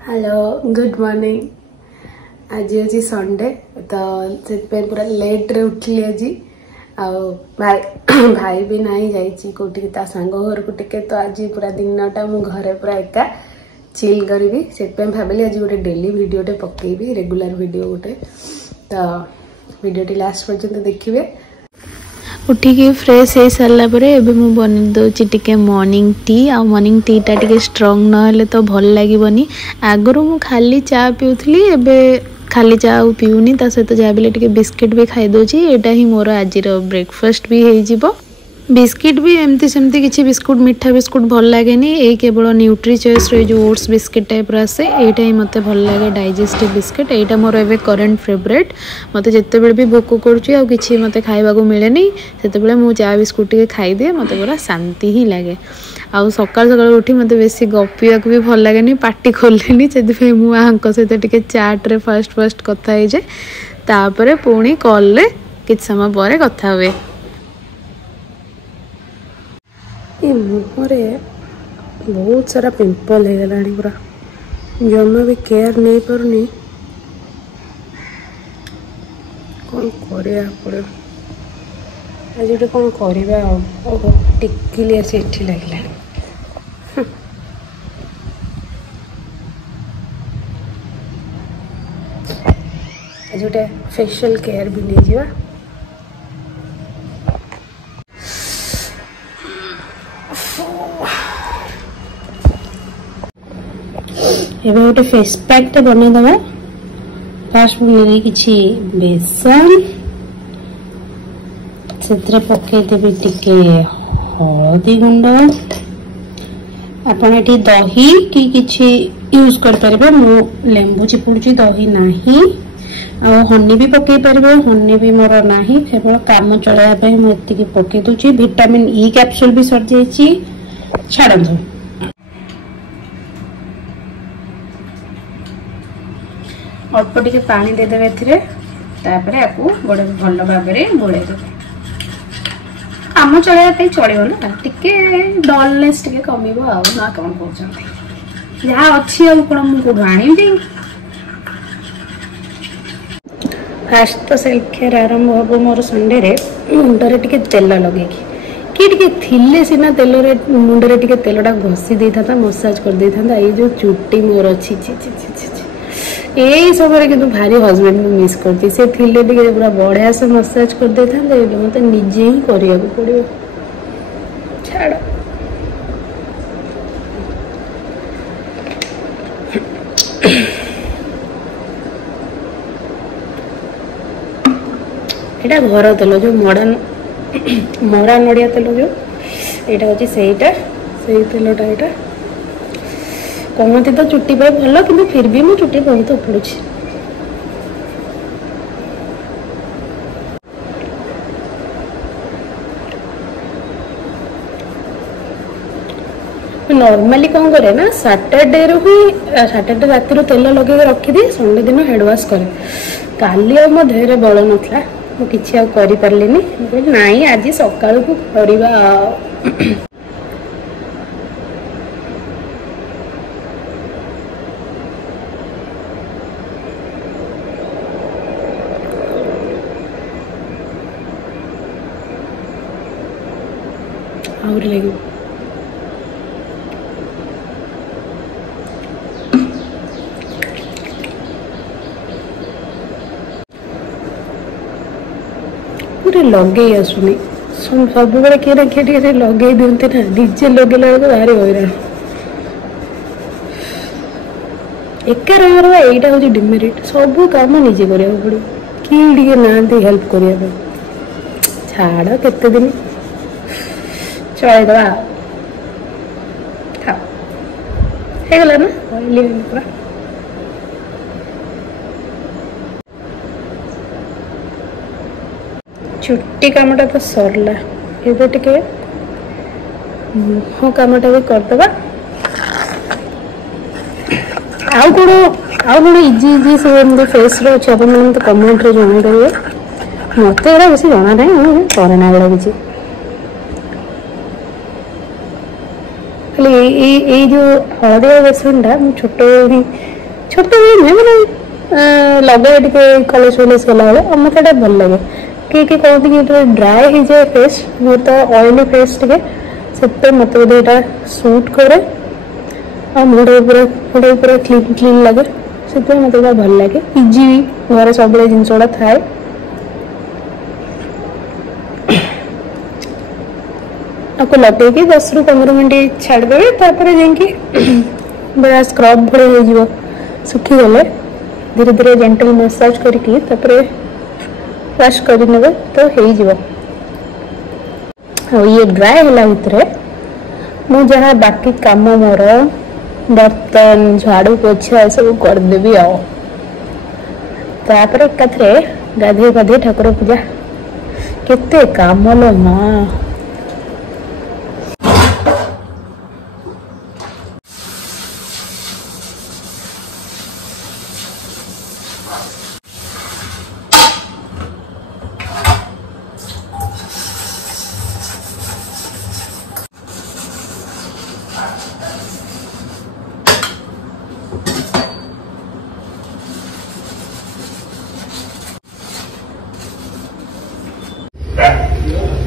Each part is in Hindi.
Hello good morning. आज हूँ संडे तो से पूरा लेट रे उठली आज भाई भाई भी नहीं जाइए कौटी सांग घर को टिके तो आज पूरा दिनटा मु घरे पूरा एका चिल करी से भाविली आज गोटे डेली वीडियोटे पकेबी रेगुलर वीडियो गोटे तो वीडियोटी लास्ट पर्यंत देखिए। उठिकी फ्रेश हो सारा मुझे बन दूसरी टी मॉर्निंग टी आ मॉर्निंग टी टा टे स्ट्रंग ना तो भल लगे। आगु मु खाली चा पीऊली एबे खाली चा पीऊनी सहित जहाँ भी बिस्किट भी खाईदे यहाँ ही मोर आज ब्रेकफास्ट भी हो बिस्किट भी एमती सेमती किसी बिस्कुट मिठा बिस्कुट भल लगे ये केवल न्यूट्री चॉइस जो ओट्स बिस्किट टाइप आसे यहाँ ही मत भल लगे डाइजेस्टिव बिस्किट यहाँ मोर एवं करेन्ट फेवरेट मत जिते भी भोक करुँची मत खाइबा मिले से मुझे चा बिस्कुट टे खाईदे मत पूरा शांति ही लगे। आउ सकाल सकाल उठी मत बेसी गपिया भी भल लगे पार्टी खोलेनी से मुझे सहित टे चाट्रे फास्ट कथा हो जाए पुणी कॉल किछ समय पर कथा हुए। ये मुहरे बहुत सारा पिंपल हो गला पूरा जमा भी केयर नहीं पारुनी कौन करिया पड़े आज गोटे कौन करवा टिकिली आसी एठी लगे आज गोटे फेशियल केयर भी नहीं जावा। एवं गोटे फेस पैक टे बनईदे फास्ट मुझे किसी बेसन से पकईदेवी टिके हलदी गुंड आपड़ ये दही कि किसी यूज कर मु लेंबू चिपुड़ी दही नहीं हनी भी पकई पारे हनी भी मोर ना केवल काम चलाइबा मुझे पकई दूची विटामिन ई कैप्सूल भी सर जाइए छाड़ू अल्प टे पानी देदेवे आपको गोटे भल भाव में गोड़े देवे काम चलवाई चलो ना टिके डलनेस टे कम ना कौन कहते जहाँ अच्छी कौन आनी फास्ट तो सेल्फ केयर आरंभ हम मोर संडे मुंडे टे तेल लगे कि थिले सीना तेल मुंडे टे तेलटा घसी दे था मसाज कर दे था ये जो चुट्टी मोर अच्छी यही समय कि भारी हजबैंड को मिस करती से थिले टे पूरा बढ़िया से मसाज कर दे था मत निजे ही करने पड़ो छाड़ यहाँ घर तेल जो मरा नड़िया तेल जो यहाँ हूँ से तेलटा यहाँ कहते तो चुट्टी पे भल कि फिर भी मो चुट्टी बहुत उपड़ू नॉर्मली कौन करे ना सैटरडे रू ही सैटरडे रात तेल लगे रखिदी संडे दिन हेड वाश करे काली मो देह बल नाला मुझे करें नाई आज सका करवा और लगे पूरे लगे आसुनी सब बड़े किए ना किए लगे दिखते ना निजे लगेला भारी हईराण एका रहा यहाँ हूँ डिमेरिट सब कम निजे करा पड़ो किए ना हेल्प करने छाड़ केते दिन चलवा होगला ना पूरा चुट्टी कामटा तो सरला ये टे मुह कामटा भी करदे आउ कौन इजी इजी सब फेस रे अच्छे आप कमेंट रे जनईदेवे मत बेस जना ना करे ना गुड़ा किसी खाली जो हलदिया बेसन छोट नुहे मैंने लगे टे कलेज फलेज गला बेले मत भल लगे किए कहते कि ड्राए हो जाए फेस मोर तो ऑयली फेस टे मत बोधे सूट करे मुझे पूरा क्लीन क्लीन लगे से मत भल लगे इजी भी घर सब जिन गुड़ा थाए आपको लगे 10 ରୁ 15 मिनट छाड़देवे बड़ा स्क्रब भाई हो सुखी गले धीरे धीरे जेंटल मसाज करके वाश करने तो हो ये ड्राए है भितर मु जहाँ बाकी काम मोर बर्तन झाड़ू पोछा सब करदेवी आपर एकाथरे गाधे गाधे ठाकुर पूजा केते काम लो माँ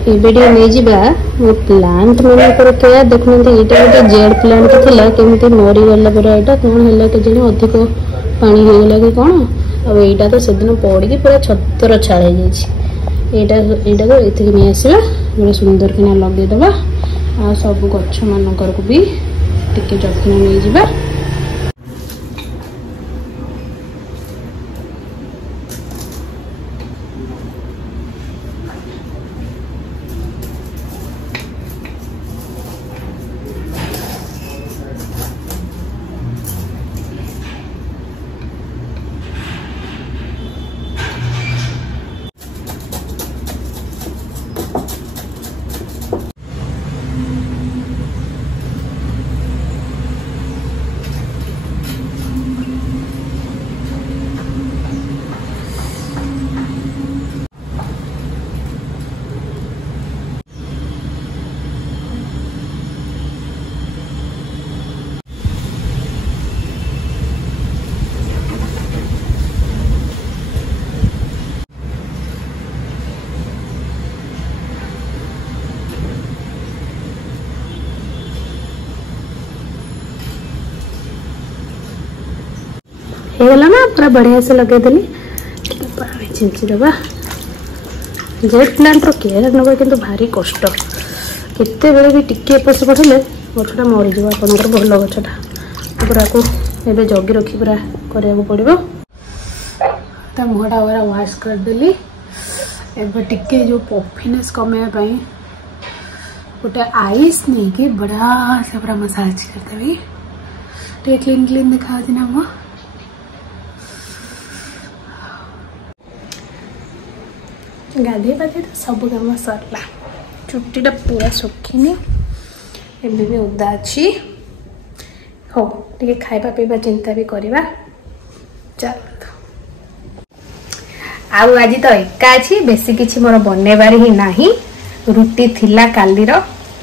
ये प्लांट मानकर क्या देखुना यहाँ गोटे जेड प्लांट था केमी मरीगला पूरा यहाँ कौन है कि जाने अधिक पानी होगला कि कौन आईटा तो से दिन पड़ कि पूरा छतर छाड़ यहाँ को ये नहीं आसवा गोटे सुंदर किना लगेदबा आ सब गछ मानकर भी टिके जत्न नहीं जावा होगला ना पूरा बढ़िया से लगे छिंची दबा जेड प्लांट केयर नवा कि भारी कष्ट केते बेले भी टिके एपट पड़े गछटा मरीज आपंकर भल गछटा पूरा को ए जगी रखी पूरा करने पड़ो तो मुहटा पूरा वाश करदेली एवं टिके जो पफिनेस कमेवाई गोटे आइस नहीं कि बड़ा से पूरा मसाज करदेवी टे क्लीन क्लीन देखा ना मुँह गाधे बाधे तो सब कम सरला चुट्टीटा पूरा सुखीनी एबे भी ओदा अच्छी हो टे खाइबा पीवा चिंता भी करवा चल आज तो एका अच्छी बेसी किसी मोर बनबार ही नहीं रुटी थिला कालीर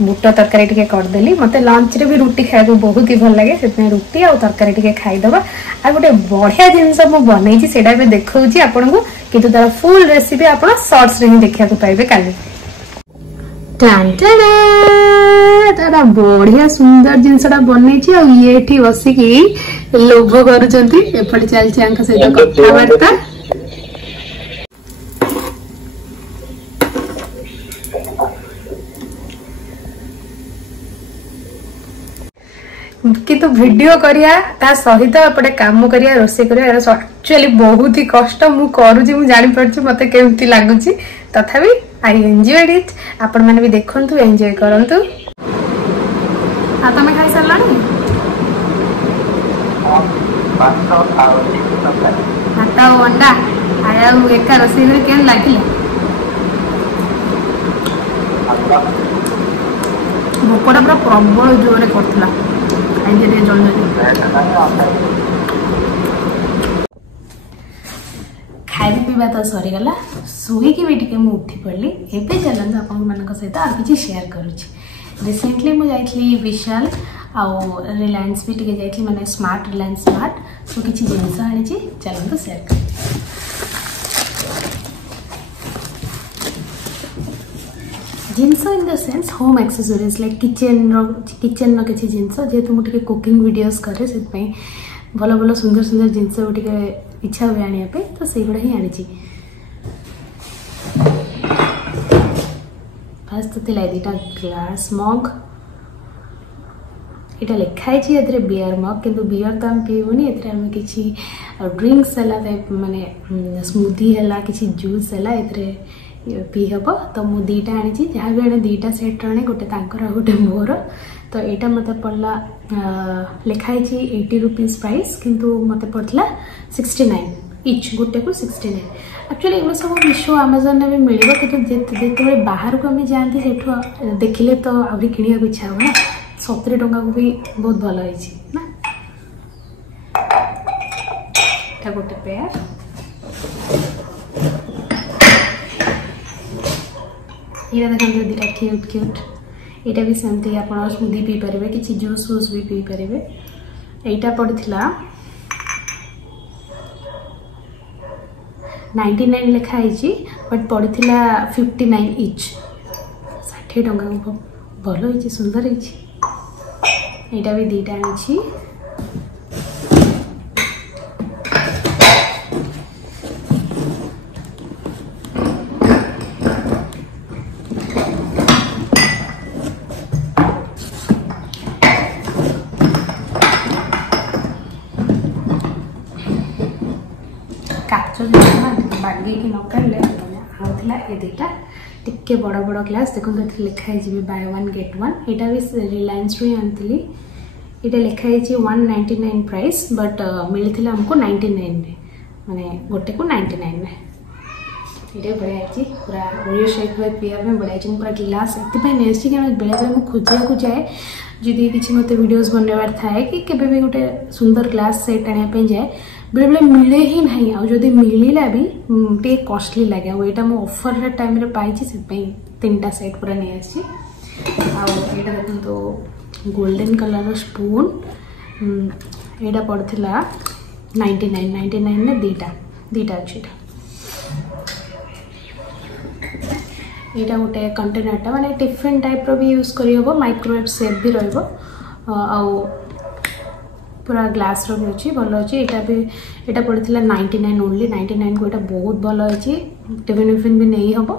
बुट तरकारी टिके करदेली मत लंच रे भी रुटी खाया बहुत ही भल लगे से रुटी आ तरकारी टिके खाईदबा आ गोटे बढ़िया जिनस मु बनई सेटा भी देखौची आपन को किंतु तार फुल रेसिपी आप शॉर्ट्स रे ही देखा पाइबे काली तारा बढ़िया सुंदर जिनसटा बनई आ ये बसिकी लोभ करूचंती एपटे चलची आंका सहित कथावार्ता किंतु वीडियो करिया ता सहित एपटे काम करिया रोसे करिया एक्चुअली बहुत ही कष्ट मु करूची मु जानि परछु मते केमती लागुची तथापि आई एंजॉयड इट आपण माने भी देखंतु एंजॉय करंतु आ तमे खाइ सरलानी भात और अंडा आया एका रोसे करे केन लागिला भोकड़ा पूरा प्रबल जोरे करथला खाଇବା पीवा तो सरीगला शोईकी भी टे उठी पड़ी एवं चलते आपण सहित आ कि सेयार करुँच रिसेंटली मुझे विशाल आउ रिलायंस भी टिके जाइए माने स्मार्ट रिलायंस स्मार्ट तो किसी जिनस आनी चलते सेयार कर जिनस in the sense home accessories like kitchen किसी जिनस जेहेतु मुझे कुकिंग वीडियोस करे से भल भल सुंदर सुंदर जिनस इच्छा हुए आने तो से गुड़ा ही आनी फर्स्ट तो दीटा ग्लास मग यहाँ लिखाई ए बियर मग किंतु बियर तो आम पीबूनी एम कि ड्रिंक्स माने स्मूदी है कि जूस है ये पी हम तो मुझे दीटा आनी जहाँ भी आने दीटा सेट आने गोटे गोटे मोर तो यहाँ मत पड़ा लिखाई 80 रुपीज प्राइस किंतु मत पड़ता 69 इच गोटे को 69 एक्चुअली ये सब मीशो अमेजन भी मिल कि बाहर को आम जाती से देखिले तो आहरी किणा इच्छा हो ना 70 टंका को भी बहुत भल ना गोटे पेयर ये देखते दीटा क्यूट क्यूट यहाँ भी सेमती आप स्मूदी पी पारे कि जूस वूस भी पी पारे यहाँ पड़ा 99 लिखाई बट पड़ा 59 इच 60 टंका को भल हो सुंदर यहाँ भी दीटा आनी काच बागे कि नकाले आउला ये दीटा टिके बड़ बड़ ग्लास देखो लिखाई बाय वन गेट वन यहाँ भी रिलायंस रू आनी ये लिखाई 199 प्राइस बट मिलती हमको 99 माने गोटे को 99 ये बढ़िया पूरा ओरियो शेक पीवा बढ़िया पूरा गिलास ये नहीं कि बेले बेले खोजा को जाए जदि किसी मत वीडियोस बनवार थाए कि केबे भी गोटे सुंदर ग्लास सेट आने जाए बेले बेले मिले ही ना आदि मिलला भी टे कॉस्टली लगे यहाँ मुझे ऑफर टाइम पाई से 3टा सेट पूरा नहीं आसी आटा देखो तो गोल्डन कलर स्पून यहाँ पड़ा 99 में दीटा अच्छी यहाँ गोटे कंटेनर माने टिफिन टाइप रो भी यूज करी हो माइक्रोवेव सेफ भी रहिबो पूरा ग्लास रो भी अच्छी भल अच्छी यहाँ पड़ा 99 ओनली 99 को यहाँ बहुत भल अच्छी टिफिन विफिन भी नहीं हम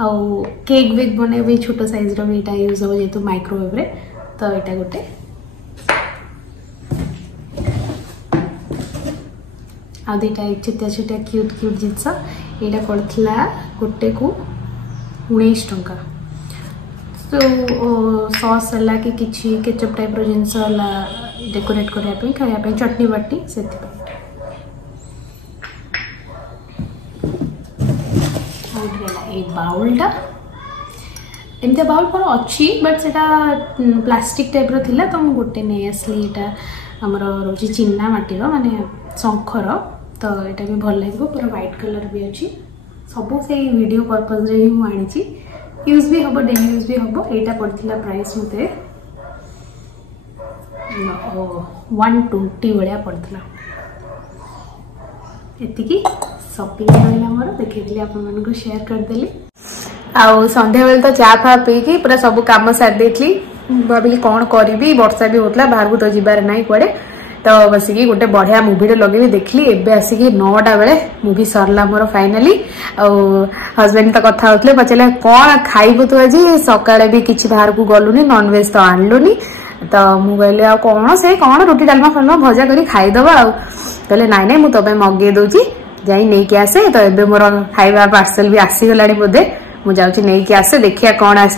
आउ केक वेक बने भी छोट साइज रो भी यहाँ यूज हो जेहेतु माइक्रोवेव रे तो यहाँ गोटे आ दीटा छोटिया छोटिया क्यूट क्यूट जिनस यहाँ पड़ा गोटे को 19 टंका तो सॉस है कि किसी केचप टाइप रो जिनस डेकोरेट करने खाया चटनी बाटी से बाउलटा एमती बाउल पर अच्छी बट से प्लास्टिक टाइप रो थिला तो मुझे गोटे नहीं आसली यहाँ आमर रोची चिन्ना माटीर माने शंखर तो यहाँ भी भल लगे पूरा व्हाइट कलर भी अच्छी सब से वीडियो पर्पज रे ही मुझे यूज भी हम डेली यूज भी हम यहाँ पड़ा प्राइस मत 120 भाया पड़ा एतिकी शॉपिंग रहा मोर देखी आप शेयर करदेली आउ संध्या बेले तो चा फा पीकी पूरा सब कम सारी देती भाविली कौन करी वर्षा भी होता बाहर को तो जीवार ना कड़े तो बसिकी गोटे बढ़िया मुवीटे लगे देखली एवं आसिक 9टा बेले मुवी सरला मोर फाइनाली हजबैंड तो कथा होते पचारे कौन खाइबु तू आज सकाଳେ भी किसी बाहर को गलुनी नॉनवेज तो आणलुनी तो मुझे आ कौन से कौन रोटी डालमा फालमा भजा करी खाईदब आले नाई नाई मुझे तो मगे दूची जाई नहीं कि आसे तो एबे मोर खाइबा पार्सल भी आसीगला बोधे मुझे जाऊँ नहीं कि आसे देखिया कौन आज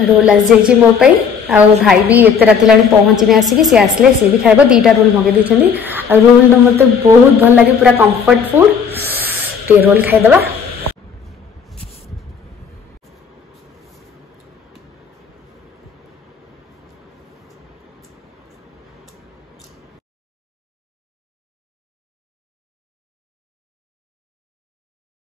रोल आस जाइए मो आउ भाई भी एत राति ला पहुँचने आसिक सी आसले सी भी खाइब 2टा रोल मगे देते रोल तो मत बहुत भल लगे पूरा कंफर्ट फूड रोल खाईदबा।